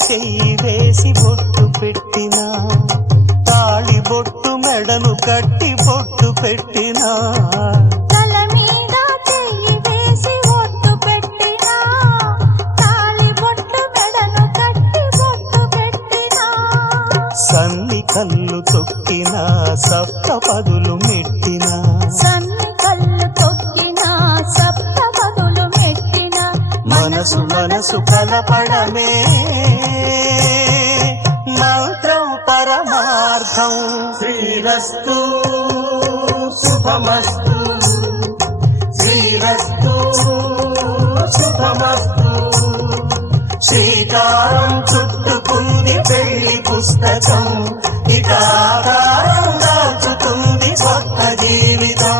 చెయ్యి వేసి బొట్టు పెట్టినా, తాళి బొట్టు మెడను కట్టి బొట్టు పెట్టినా, తల మీద చెయ్యి వేసి బొట్టు పెట్టినా, తాళి బొట్టు మెడను కట్టి బొట్టు పెట్టినా, సన్ని కళ్ళు తొక్కినా సప్త పదులు మెట్టినా, సన్ని కళ్ళు తొక్కినా సప్త పదులు మెట్టినా, మనసు మనసు కలపడమే మంత్రం పరమార్థం. శ్రీరస్తు శుభమస్తు, శ్రీరస్తు శుభమస్తు. శ్రీకారం చుట్టుకుంది పెళ్లి పుస్తకం, ఇక ఆకారం దాచుతుంది కొత్త జీవితం.